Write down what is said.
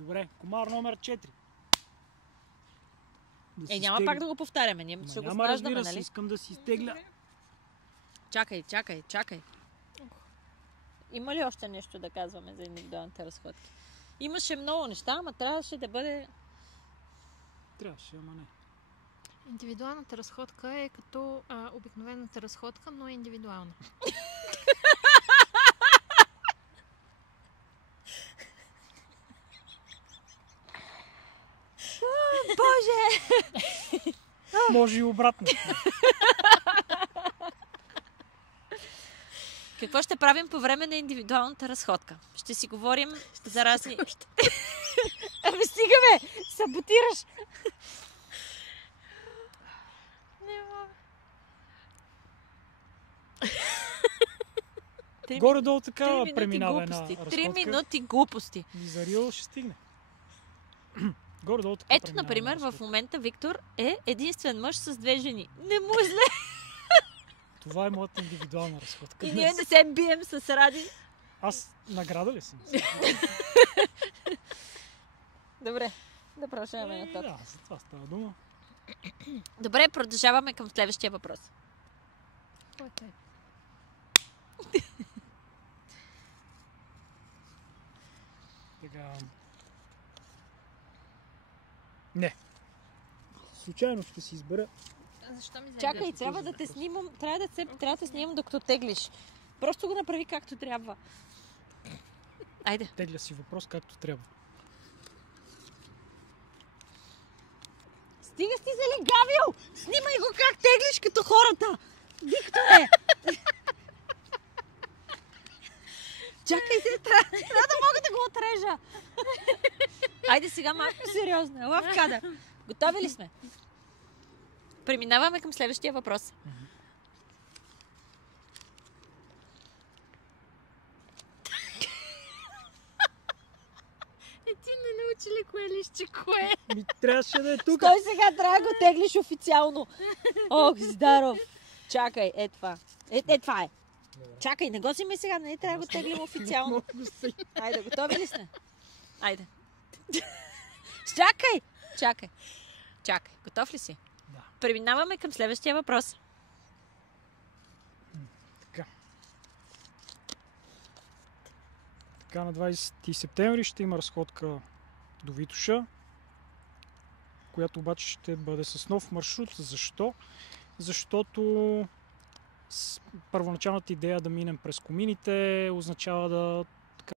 Добре, комар номер 4. Няма пак да го повтаряме. Ние ще го страждаме, разбира се, нали? искам да си изтегля. Чакай. Има ли още нещо да казваме за индивидуалните разходки? Имаше много неща, ама трябваше да бъде... Трябваше, ама не. Индивидуалната разходка е като обикновената разходка, но е индивидуална. Боже! Може и обратно. Какво ще правим по време на индивидуалната разходка? Ще си говорим за разни... Ами стига бе! Саботираш! Не мога. Горе-долу така преминава една разходка. 3 минути глупости. И за Рио ще стигне. Горе-долу така Ето, например, в момента Виктор е единствен мъж с 2 жени. Не му е зле. Това е моята индивидуална разходка. И ние не се бием с Ради. Аз награда ли съм? Добре, да продължаваме нататък. Да, за това става дума. Добре, продължаваме към следващия въпрос. Който е? Така... Не. Случайно ще си избера. Защо ми Чакай, трябва да те снимам, трябва да те снимам докато теглиш. Просто го направи както трябва. Айде. Тегля си въпрос както трябва. Стига си залегавил! Снимай го как теглиш като хората! Викторе! Чакай се, трябва да мога да го отрежа. Айде сега малко сериозно. Ела в кадър. Готови ли сме? Преминаваме към следващия въпрос. Ти не научи ли кое лище кое? Ми трябваше да е тук. Той сега трябва да го теглиш официално. Ох, здоров. Чакай, е това. Е това е. Чакай, не го си ми сега, не трябва да го теглим официално. Айде, готови ли сте? Айде. Чакай. Готов ли си? Да. Преминаваме към следващия въпрос. Така на 20 септември ще има разходка до Витоша, която обаче ще бъде с нов маршрут. Защо? Защото първоначалната идея да минем през комините означава да